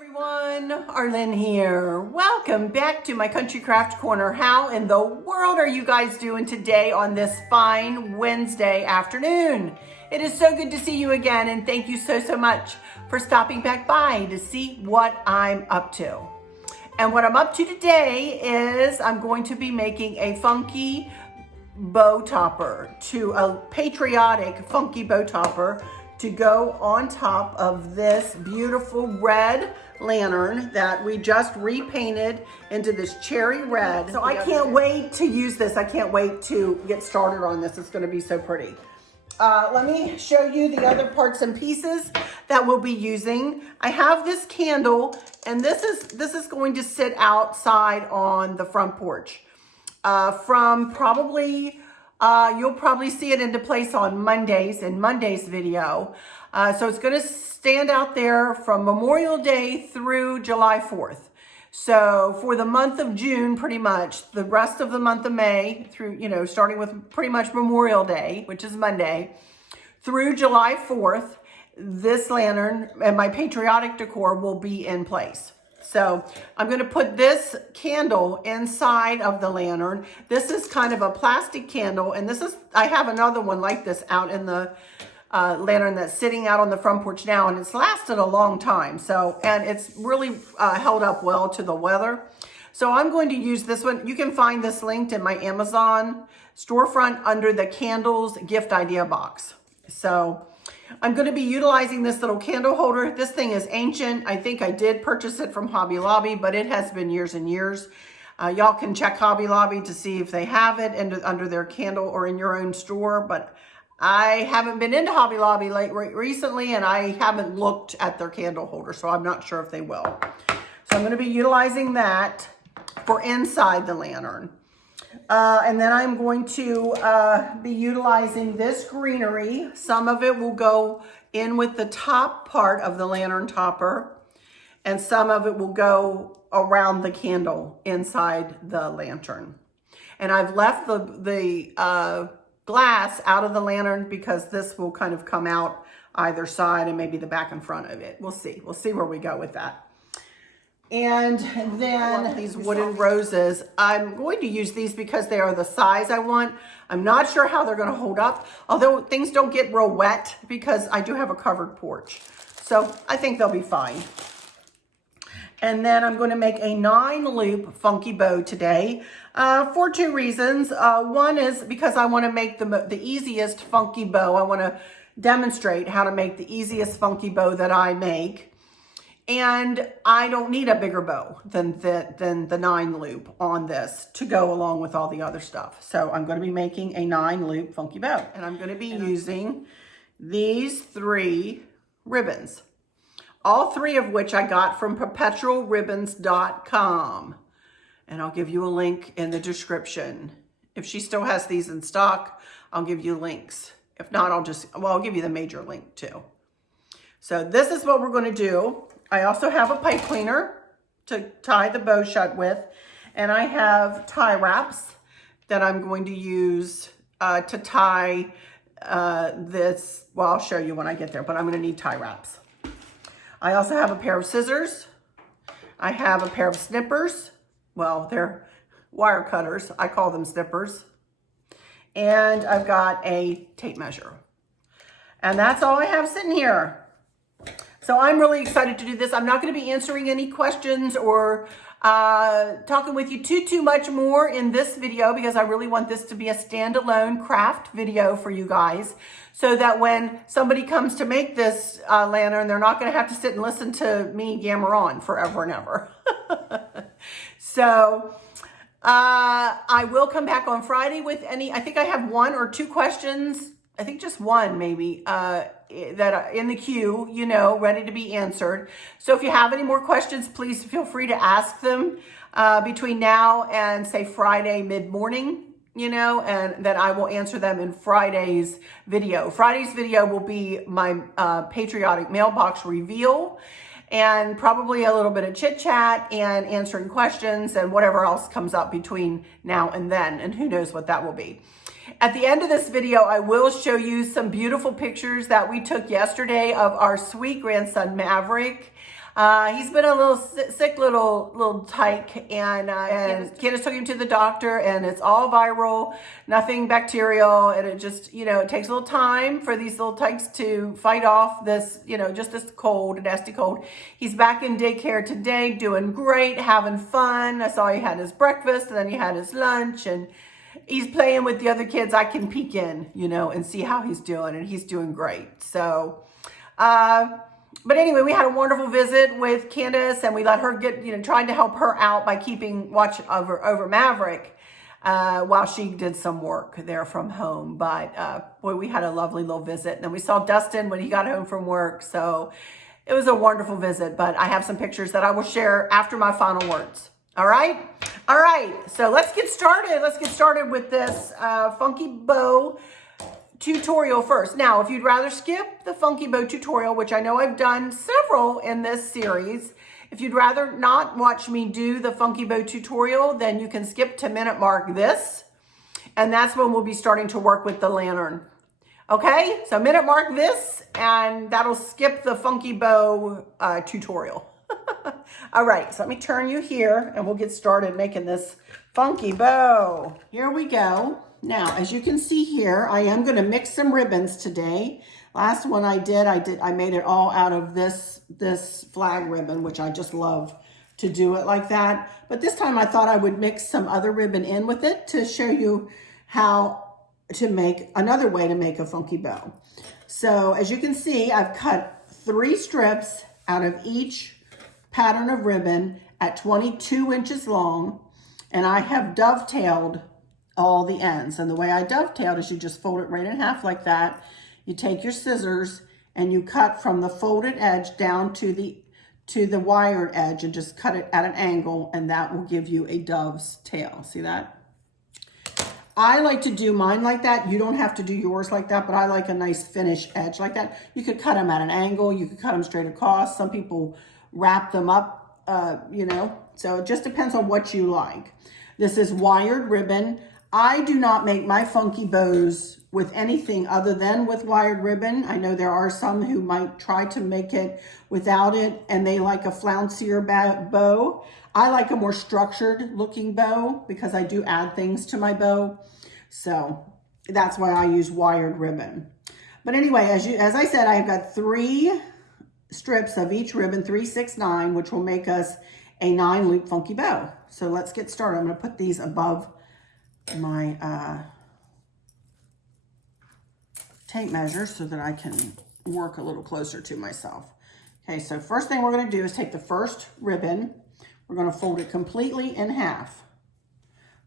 Everyone, Arlene here. Welcome back to my Country Craft Corner. How in the world are you guys doing today on this fine Wednesday afternoon? It is so good to see you again, and thank you so much for stopping back by to see what I'm up to. And what I'm up to today is I'm going to be making a funky bow topper, a patriotic funky bow topper to go on top of this beautiful red lantern that we just repainted into this cherry red. So I can't wait to use this. I can't wait to get started on this. It's gonna be so pretty. Let me show you the other parts and pieces that we'll be using. I have this candle, and this is going to sit outside on the front porch. From probably, you'll probably see it into place on Mondays in Monday's video. So it's gonna stand out there from Memorial Day through July 4th. So for the month of June, pretty much, the rest of the month of May through, starting with pretty much Memorial Day, which is Monday, through July 4th, this lantern and my patriotic decor will be in place. So I'm going to put this candle inside of the lantern. This is kind of a plastic candle, and I have another one like this out in the lantern that's sitting out on the front porch now, and it's lasted a long time. And it's really held up well to the weather. So I'm going to use this one. You can find this linked in my Amazon storefront under the candles gift idea box. So I'm going to be utilizing this little candle holder. This thing is ancient. I think I did purchase it from Hobby Lobby, but it has been years and years. Y'all can check Hobby Lobby to see if they have it under their candle or in your own store, but I haven't been into Hobby Lobby recently, and I haven't looked at their candle holder, so I'm not sure if they will. So I'm going to be utilizing that for inside the lantern. And then I'm going to be utilizing this greenery. Some of it will go in with the top part of the lantern topper, and some of it will go around the candle inside the lantern. And I've left the glass out of the lantern because this will kind of come out either side and maybe the back and front of it. We'll see where we go with that. And then these wooden roses, I'm going to use these because they are the size I want. I'm not sure how they're going to hold up, although things don't get real wet because I do have a covered porch. So I think they'll be fine. And then I'm going to make a 9-loop funky bow today for 2 reasons. One is because I want to make the easiest funky bow. I want to demonstrate how to make the easiest funky bow that I make. And I don't need a bigger bow than the 9-loop on this to go along with all the other stuff. So I'm going to be making a 9-loop funky bow. And I'm going to be using these 3 ribbons. All 3 of which I got from perpetualribbons.com. And I'll give you a link in the description. If she still has these in stock, I'll give you links. If not, I'll give you the major link too. So this is what we're going to do. I also have a pipe cleaner to tie the bow shut with. And I have tie wraps that I'm going to use to tie this. Well, I'll show you when I get there, but I'm going to need tie wraps. I also have a pair of scissors. I have a pair of snippers. Well, they're wire cutters. I call them snippers. And I've got a tape measure. And that's all I have sitting here. So I'm really excited to do this. I'm not going to be answering any questions or talking with you too much more in this video because I really want this to be a standalone craft video for you guys so that when somebody comes to make this lantern, they're not going to have to sit and listen to me yammer on forever and ever. So I will come back on Friday with I think I have 1 or 2 questions. I think just 1 maybe that are in the queue, ready to be answered. So if you have any more questions, please feel free to ask them between now and say Friday mid-morning, and then I will answer them in Friday's video. Friday's video will be my patriotic mailbox reveal and probably a little bit of chit chat and answering questions and whatever else comes up between now and then. And who knows what that will be. At the end of this video, I will show you some beautiful pictures that we took yesterday of our sweet grandson, Maverick. He's been a little sick little tyke, and Candace took him to the doctor, and it's all viral, nothing bacterial, and it just, it takes a little time for these little tykes to fight off this, just this cold, a nasty cold. He's back in daycare today, doing great, having fun. I saw he had his breakfast, and then he had his lunch, and he's playing with the other kids. I can peek in, and see how he's doing, and he's doing great. So, but anyway, we had a wonderful visit with Candace, and we let her get, trying to help her out by keeping watch over Maverick while she did some work there from home. But boy, we had a lovely little visit. And then we saw Dustin when he got home from work. So it was a wonderful visit, but I have some pictures that I will share after my final words. All right? All right, so let's get started. Let's get started with this funky bow tutorial first. Now, if you'd rather skip the funky bow tutorial, which I know I've done several in this series, if you'd rather not watch me do the funky bow tutorial, then you can skip to minute mark this, and that's when we'll be starting to work with the lantern. Okay, so minute mark this, and that'll skip the funky bow tutorial. All right, so let me turn you here, and we'll get started making this funky bow. Here we go. Now, as you can see here, I am going to mix some ribbons today. Last one I made it all out of this flag ribbon, which I just love to do it like that. But this time I thought I would mix some other ribbon in with it to show you how to make another way to make a funky bow. So as you can see, I've cut 3 strips out of each pattern of ribbon at 22 inches long, and I have dovetailed all the ends. And the way I dovetailed is you just fold it right in half like that. You take your scissors and you cut from the folded edge down to the wired edge, and just cut it at an angle, and that will give you a dove's tail. See that? I like to do mine like that. You don't have to do yours like that, but I like a nice finish edge like that. You could cut them at an angle. You could cut them straight across. Some people wrap them up, so it just depends on what you like. This is wired ribbon. I do not make my funky bows with anything other than with wired ribbon. I know there are some who might try to make it without it, and they like a flouncier bow. I like a more structured looking bow because I do add things to my bow. So that's why I use wired ribbon. But anyway, as I said, I've got 3 strips of each ribbon, 3, 6, 9, which will make us a 9-loop funky bow. So let's get started. I'm going to put these above my tape measure so that I can work a little closer to myself. Okay, so first thing we're going to do is take the first ribbon. We're going to fold it completely in half.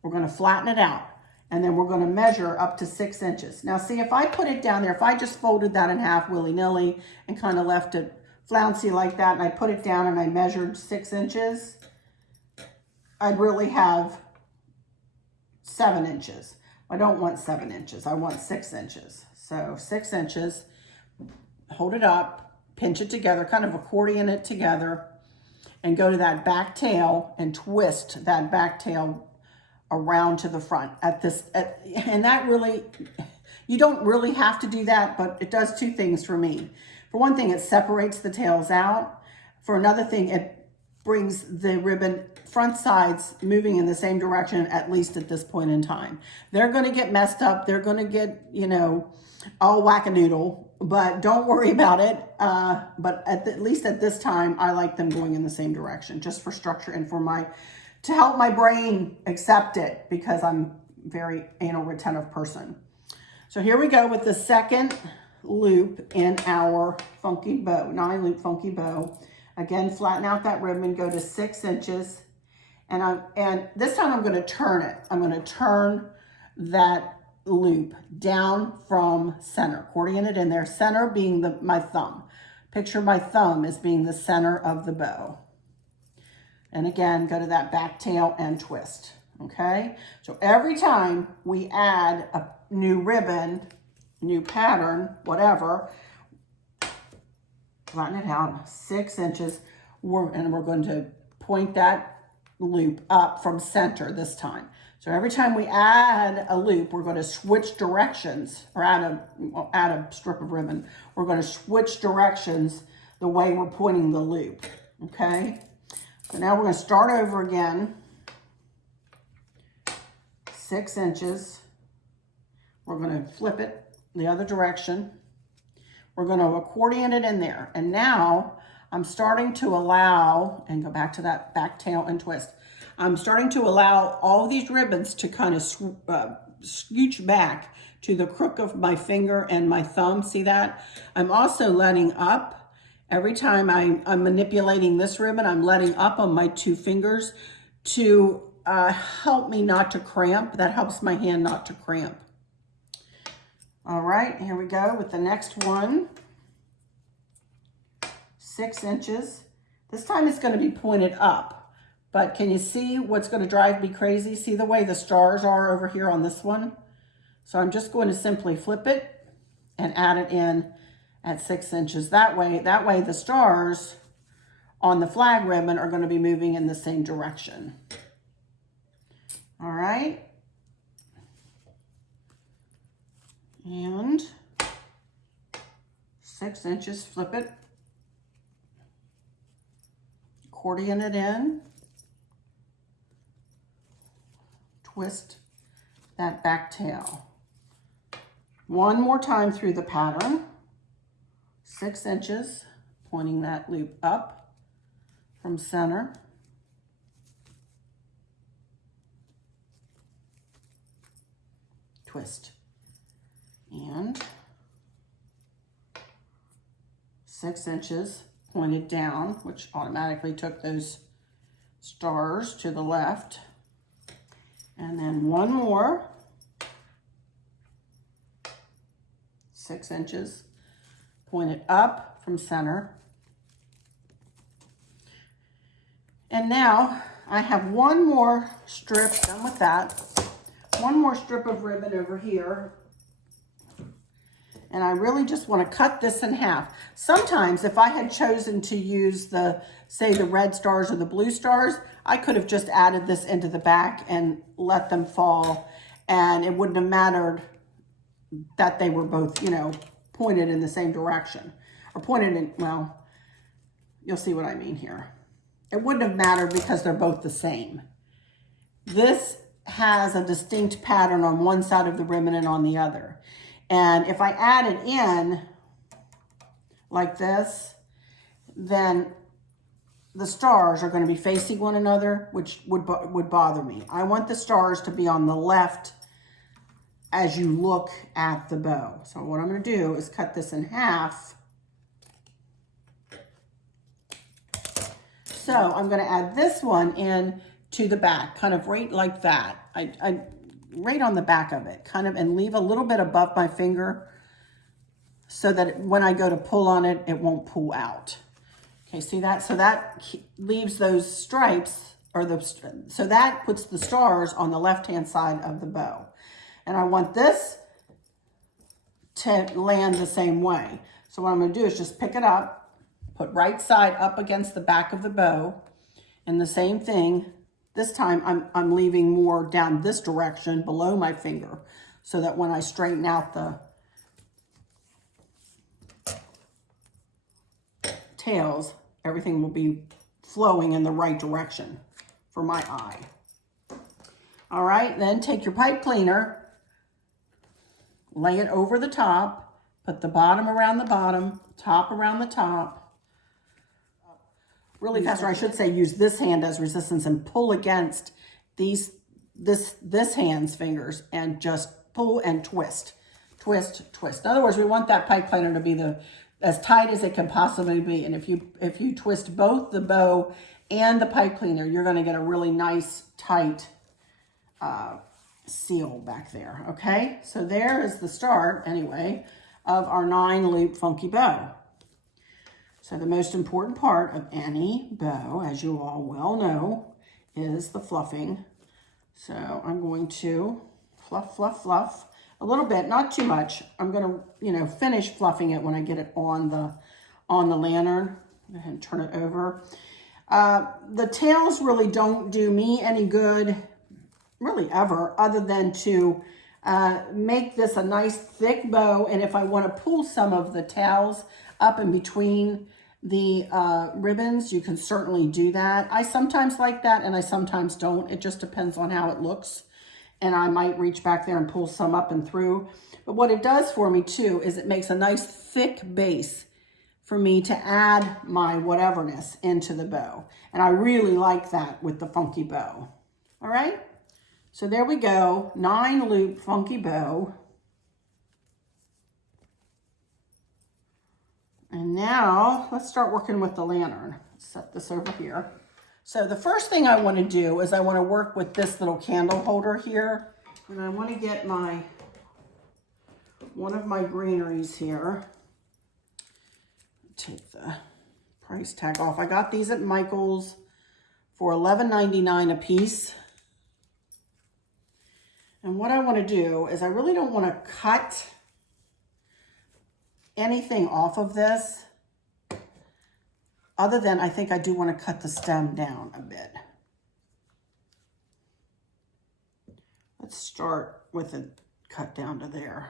We're going to flatten it out, and then we're going to measure up to 6 inches. Now see, if I put it down there, if I just folded that in half willy-nilly and kind of left it flouncy like that, and I put it down and I measured 6 inches, I'd really have 7 inches. I don't want 7 inches. I want 6 inches. So 6 inches, hold it up, pinch it together, kind of accordion it together, and go to that back tail and twist that back tail around to the front and that really, you don't really have to do that, but it does 2 things for me. For one thing, it separates the tails out. For another thing, it brings the ribbon front sides moving in the same direction, at least at this point in time. They're going to get messed up. They're going to get, all whack-a-noodle, but don't worry about it. But at least at this time, I like them going in the same direction, just for structure and to help my brain accept it, because I'm very anal retentive person. So here we go with the second loop in our funky bow, 9-loop funky bow. Again, flatten out that ribbon, go to 6 inches. And this time I'm going to turn it. I'm going to turn that loop down from center, accordion it in there, center being my thumb. Picture my thumb as being the center of the bow. And again, go to that back tail and twist, okay? So every time we add a new ribbon, new pattern, whatever, flatten it out 6 inches, and we're going to point that loop up from center this time. So every time we add a loop, we're going to switch directions, or add a strip of ribbon. We're going to switch directions the way we're pointing the loop. okay? So now we're going to start over again. 6 inches. We're going to flip it the other direction. We're going to accordion it in there. And now I'm starting to allow, and go back to that back tail and twist. I'm starting to allow all these ribbons to kind of scooch back to the crook of my finger and my thumb. See that? I'm also letting up. Every time I'm manipulating this ribbon, I'm letting up on my 2 fingers to help me not to cramp. That helps my hand not to cramp. All right, here we go with the next one. 6 inches. This time it's going to be pointed up, but can you see what's going to drive me crazy? See the way the stars are over here on this one? So I'm just going to simply flip it and add it in at 6 inches. That way the stars on the flag ribbon are going to be moving in the same direction. All right. And 6 inches, flip it, accordion it in, twist that back tail. One more time through the pattern, 6 inches, pointing that loop up from center. Twist. And 6 inches pointed down, which automatically took those stars to the left. And then one more, 6 inches, pointed up from center. And now I have one more strip, done with that, one more strip of ribbon over here. And I really just want to cut this in half. Sometimes if I had chosen to use say the red stars or the blue stars, I could have just added this into the back and let them fall. And it wouldn't have mattered that they were both, pointed in the same direction. Or pointed in, well, you'll see what I mean here. It wouldn't have mattered because they're both the same. This has a distinct pattern on one side of the ribbon and on the other. And if I add it in like this, then the stars are going to be facing one another, which would bother me. I want the stars to be on the left as you look at the bow. So what I'm going to do is cut this in half. So I'm going to add this one in to the back, kind of right like that. Right on the back of it, kind of, and leave a little bit above my finger so that when I go to pull on it, it won't pull out. Okay, see that? So that leaves those stripes, so that puts the stars on the left-hand side of the bow. And I want this to land the same way. So what I'm going to do is just pick it up, put right side up against the back of the bow, and the same thing. This time I'm leaving more down this direction below my finger so that when I straighten out the tails, everything will be flowing in the right direction for my eye. All right, then take your pipe cleaner, lay it over the top, put the bottom around the bottom, top around the top, really fast, or I should say use this hand as resistance and pull against this hand's fingers and just pull and twist, twist, twist. In other words, we want that pipe cleaner to be as tight as it can possibly be. And if you twist both the bow and the pipe cleaner, you're going to get a really nice tight seal back there. Okay, so there is the start anyway of our 9-loop funky bow. So the most important part of any bow, as you all well know, is the fluffing. So I'm going to fluff, fluff, fluff a little bit, not too much. I'm going to, finish fluffing it when I get it on the lantern. Go ahead and turn it over. The tails really don't do me any good, really ever, other than to make this a nice thick bow. And if I want to pull some of the tails up in between the ribbons, you can certainly do that. I sometimes like that and I sometimes don't. It just depends on how it looks. And I might reach back there and pull some up and through. But what it does for me too is it makes a nice thick base for me to add my whateverness into the bow. And I really like that with the funky bow. All right, so there we go, 9 loop funky bow. And now let's start working with the lantern. Let's set this over here. So the first thing I want to do is I want to work with this little candle holder here. And I want to get one of my greeneries here. Take the price tag off. I got these at Michael's for $11.99 a piece. And what I want to do is I really don't want to cut anything off of this, other than I think I do want to cut the stem down a bit. Let's start with a cut down to there.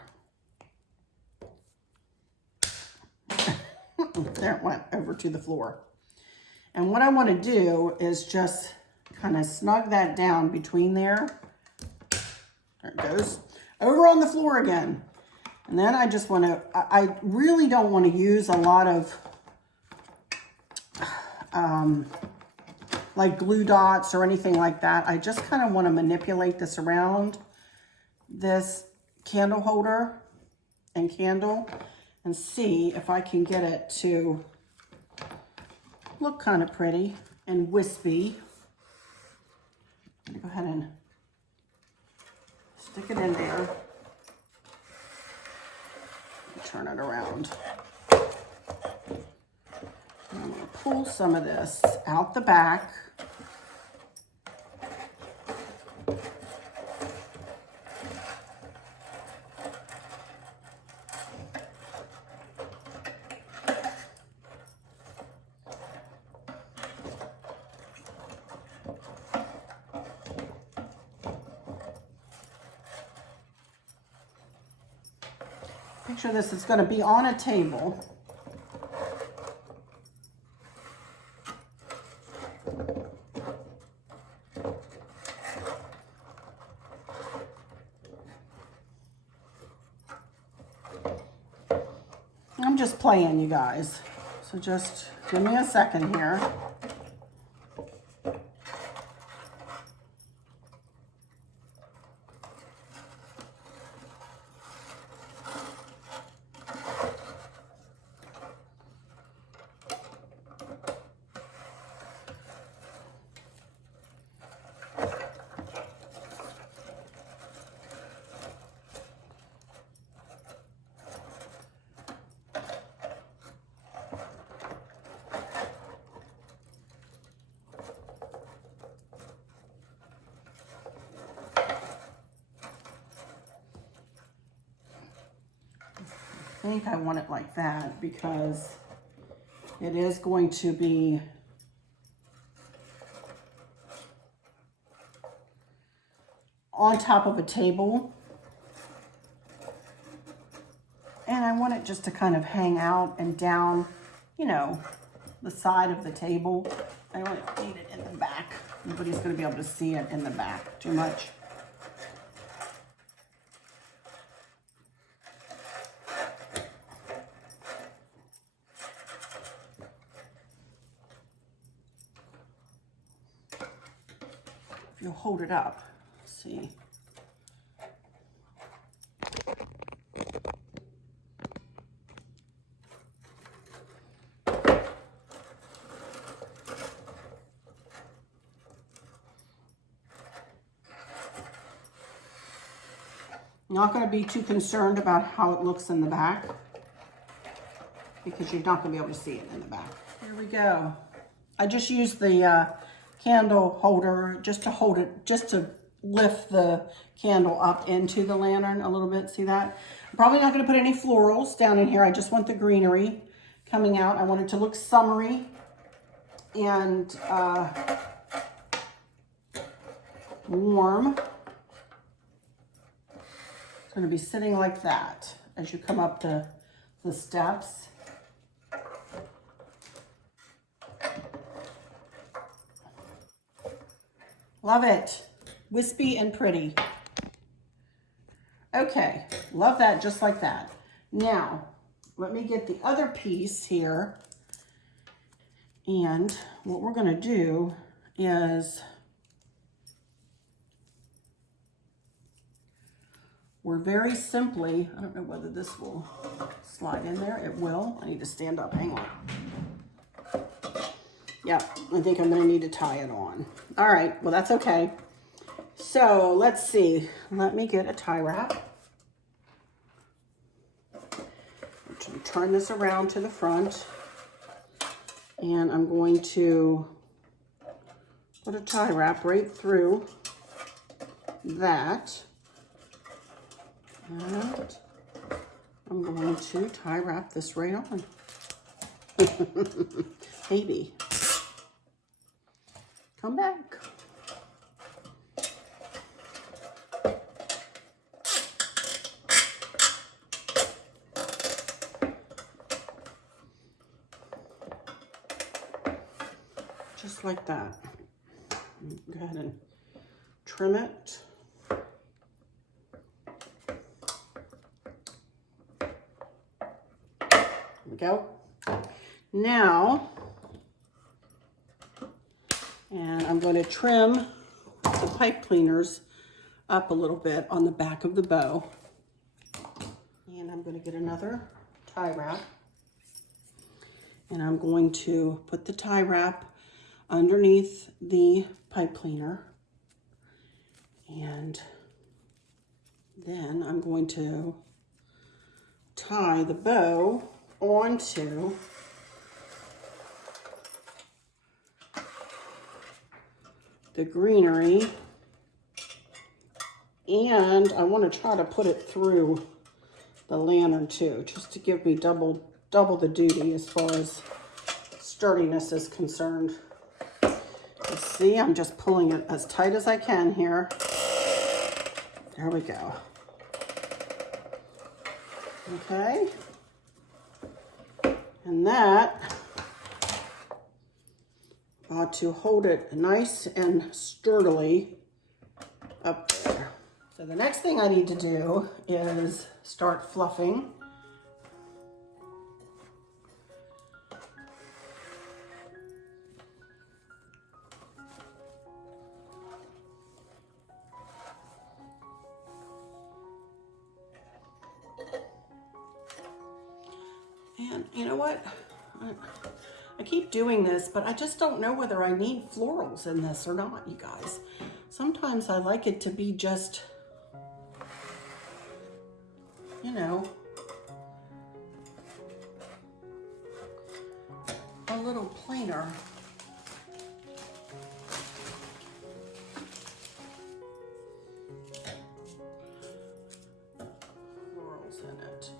There it went over to the floor. And what I want to do is just kind of snug that down between there. There it goes. Over on the floor again. And then I just want to, I really don't want to use a lot of like glue dots or anything like that. I just kind of want to manipulate this around this candle holder and candle and see if I can get it to look kind of pretty and wispy. I'm going to go ahead and stick it in there. Turn it around. And I'm going to pull some of this out the back. Picture this, it's going to be on a table. I'm just playing, you guys. So just give me a second here. I think I want it like that because it is going to be on top of a table. And I want it just to kind of hang out and down, you know, the side of the table. I don't need it in the back. Nobody's going to be able to see it in the back too much. You'll hold it up. Let's see. Not going to be too concerned about how it looks in the back because you're not going to be able to see it in the back. Here we go. I just used the candle holder just to hold it, just to lift the candle up into the lantern a little bit. See that? I'm probably not going to put any florals down in here. I just want the greenery coming out. I want it to look summery and warm. It's going to be sitting like that as you come up the steps. Love it. Wispy and pretty. Okay, love that just like that. Now, let me get the other piece here. And what we're gonna do is we're very simply, I don't know whether this will slide in there. It will. I need to stand up, hang on. Yeah, I think I'm gonna need to tie it on. All right, well that's okay. So let's see, let me get a tie wrap. Turn this around to the front. And I'm going to put a tie wrap right through that. And I'm going to tie wrap this right on. Baby. Come back. Just like that. Go ahead and trim it. There we go. Now, and I'm going to trim the pipe cleaners up a little bit on the back of the bow. And I'm going to get another tie wrap. And I'm going to put the tie wrap underneath the pipe cleaner. And then I'm going to tie the bow onto the greenery. And I want to try to put it through the lantern too, just to give me double the duty as far as sturdiness is concerned. You see, I'm just pulling it as tight as I can here. There we go. Okay. And that ought to hold it nice and sturdily up there. So the next thing I need to do is start fluffing. And you know what? I keep doing this, but I just don't know whether I need florals in this or not, you guys. Sometimes I like it to be just, you know, a little plainer. Florals in it.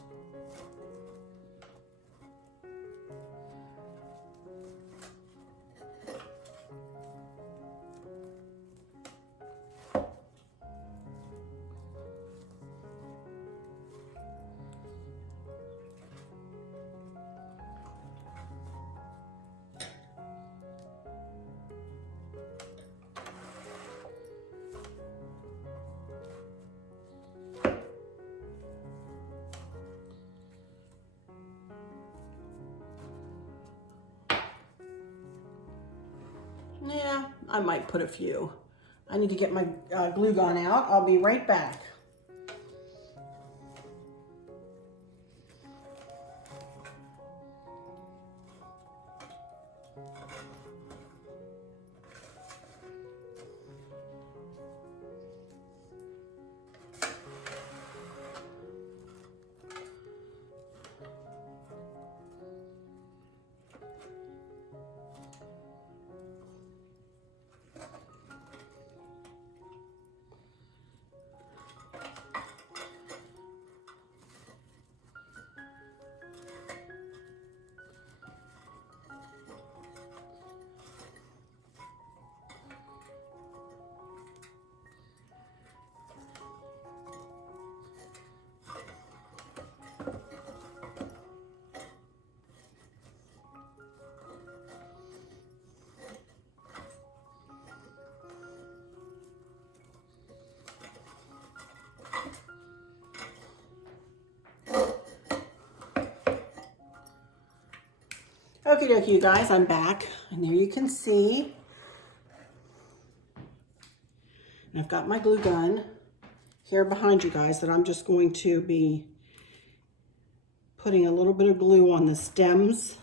Yeah, I might put a few. I need to get my glue gun out. I'll be right back. Okie dokie, you guys, I'm back. And there you can see. And I've got my glue gun here behind you guys that I'm just going to be putting a little bit of glue on the stems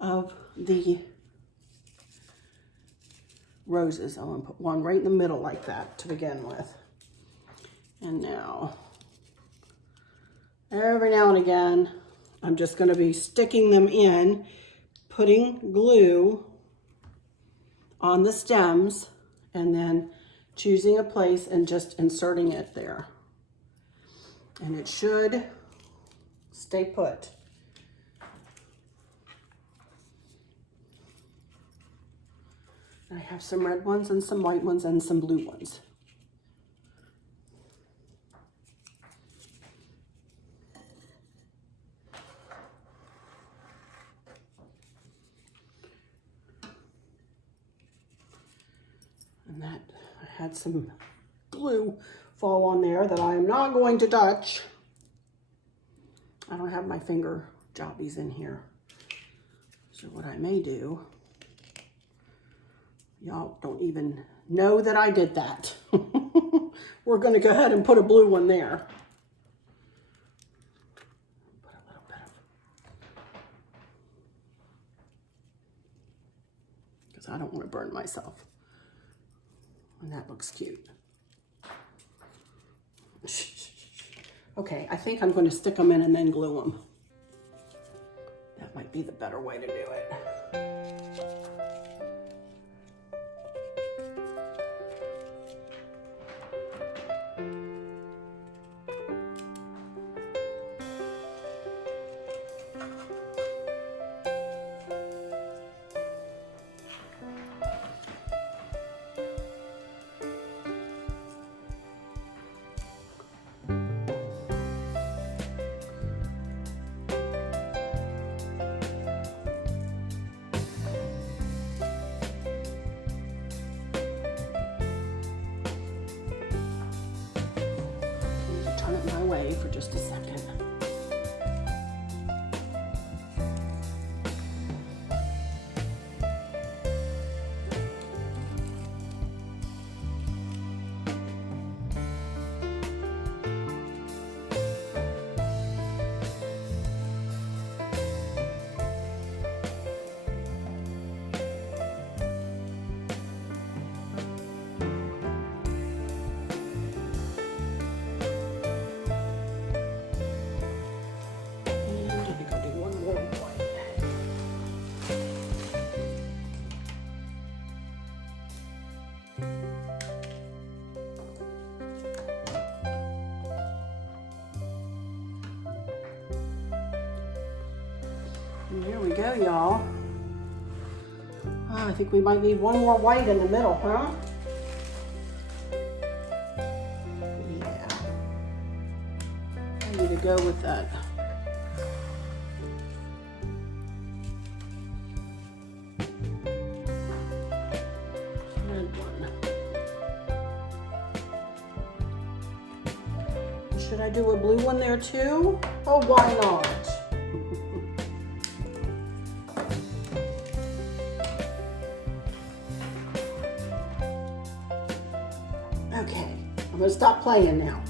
of the roses. I'm going to put one right in the middle like that to begin with. And now, every now and again, I'm just going to be sticking them in, putting glue on the stems, and then choosing a place and just inserting it there. And it should stay put. I have some red ones and some white ones and some blue ones. And that, I had some glue fall on there that I am not going to touch. I don't have my finger jobbies in here. So what I may do, y'all don't even know that I did that. We're going to go ahead and put a blue one there. Put a little bit of, because I don't want to burn myself. And that looks cute. Okay, I think I'm going to stick them in and then glue them. That might be the better way to do it. Turn it my way for just a second. And here we go, y'all. Oh, I think we might need one more white in the middle, huh? Yeah. I need to go with that. Red one. Should I do a blue one there too? Oh, why not? Okay, I'm gonna stop playing now.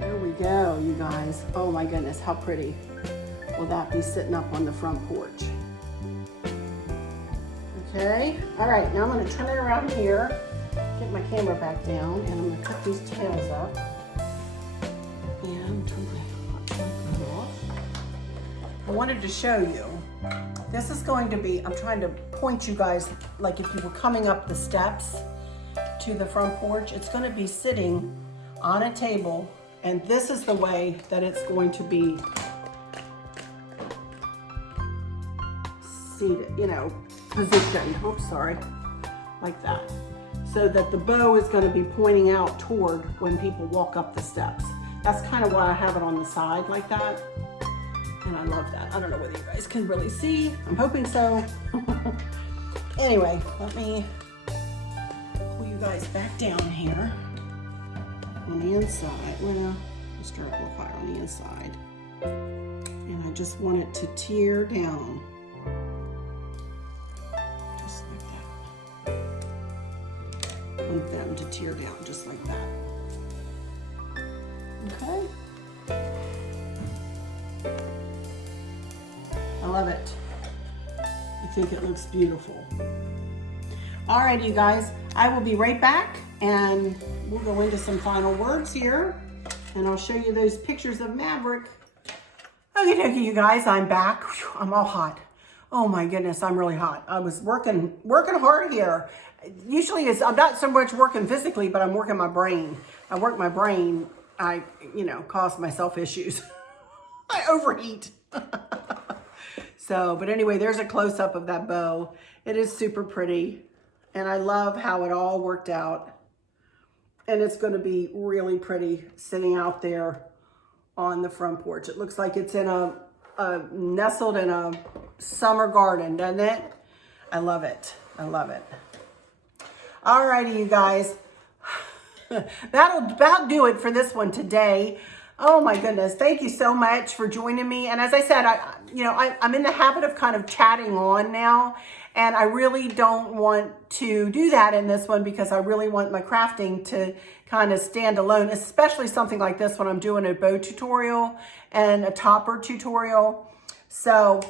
There we go, you guys. Oh my goodness, how pretty will that be sitting up on the front porch? Okay, all right, now I'm gonna turn it around here, get my camera back down, and I'm gonna cut these tails up. And turn my hot chocolate off. I wanted to show you. This is going to be, I'm trying to point you guys, like if you were coming up the steps to the front porch, it's going to be sitting on a table, and this is the way that it's going to be seated, you know, positioned. Oops, sorry, like that. So that the bow is going to be pointing out toward when people walk up the steps. That's kind of why I have it on the side like that. And I love that. I don't know whether you guys can really see. I'm hoping so. Anyway, let me pull you guys back down here on the inside. Well, Start a little higher on the inside. And I just want it to tear down. Just like that. I want them to tear down just like that. Okay. I love it. I think it looks beautiful. All right, you guys, I will be right back and we'll go into some final words here. And I'll show you those pictures of Maverick. Okay, you guys, I'm back. Whew, I'm all hot. Oh my goodness, I'm really hot. I was working hard here. Usually I'm not so much working physically, but I'm working my brain. I work my brain. I, cause myself issues. I overheat. So, but anyway, there's a close-up of that bow. It is super pretty. And I love how it all worked out. And it's going to be really pretty sitting out there on the front porch. It looks like it's in a nestled in a summer garden, doesn't it? I love it. I love it. All righty, you guys. That'll about do it for this one today. Oh my goodness. Thank you so much for joining me. And as I said, I'm in the habit of kind of chatting on now. And I really don't want to do that in this one because I really want my crafting to kind of stand alone, especially something like this when I'm doing a bow tutorial and a topper tutorial. So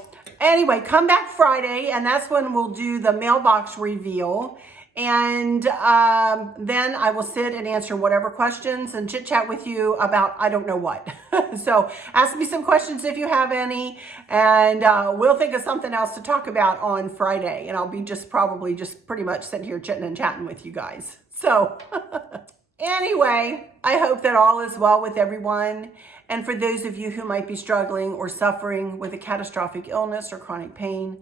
anyway, come back Friday and that's when we'll do the mailbox reveal. And then I will sit and answer whatever questions and chit chat with you about I don't know what. So ask me some questions if you have any, and we'll think of something else to talk about on Friday. And I'll be probably pretty much sitting here chitting and chatting with you guys. So anyway, I hope that all is well with everyone. And for those of you who might be struggling or suffering with a catastrophic illness or chronic pain,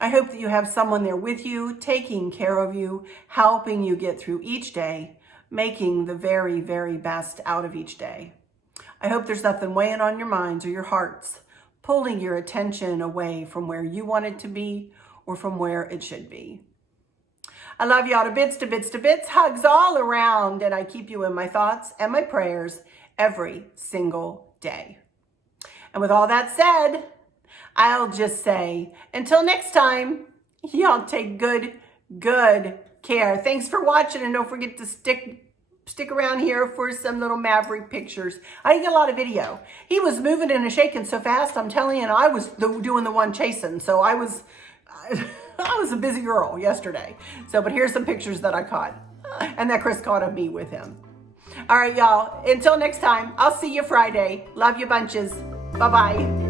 I hope that you have someone there with you, taking care of you, helping you get through each day, making the very, very best out of each day. I hope there's nothing weighing on your minds or your hearts, pulling your attention away from where you want it to be or from where it should be. I love y'all to bits, to bits, to bits, hugs all around, and I keep you in my thoughts and my prayers every single day. And with all that said, I'll just say, until next time, y'all take good care. Thanks for watching, and don't forget to stick around here for some little Maverick pictures. I didn't get a lot of video. He was moving and shaking so fast, I'm telling you, and I was doing the one chasing, so I was a busy girl yesterday. So, but here's some pictures that I caught, and that Chris caught of me with him. All right, y'all, until next time, I'll see you Friday. Love you bunches. Bye-bye.